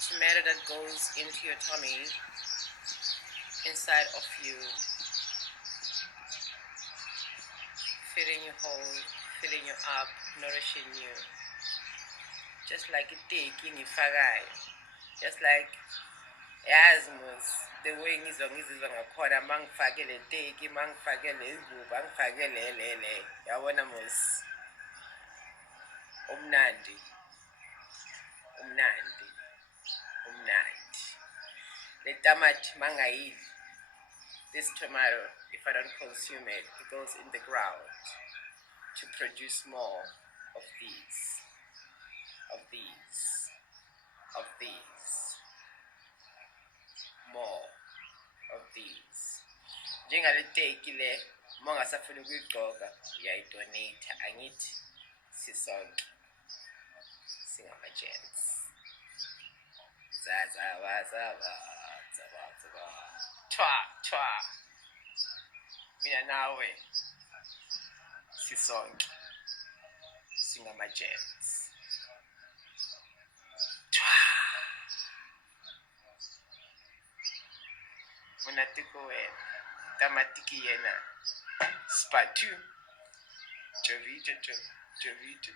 It's matter that goes into your tummy, inside of you, filling you whole, filling you up, nourishing you. Just like a taking ifakayo. Just like yazi mos the way ngizizwa ngakhona mangifake le teki mangifake le ngubo angifake le yabona mos umnandi le tamati mangayidli this tomato if I don't consume it goes in the ground to produce more of these more of these njengale teki le mongasafuna ukuyigqoka uyayidonate angithi sisonke singama-gents twa mina nawe sisonke singama-gents monatiko wena tamatiki yena spatu jovito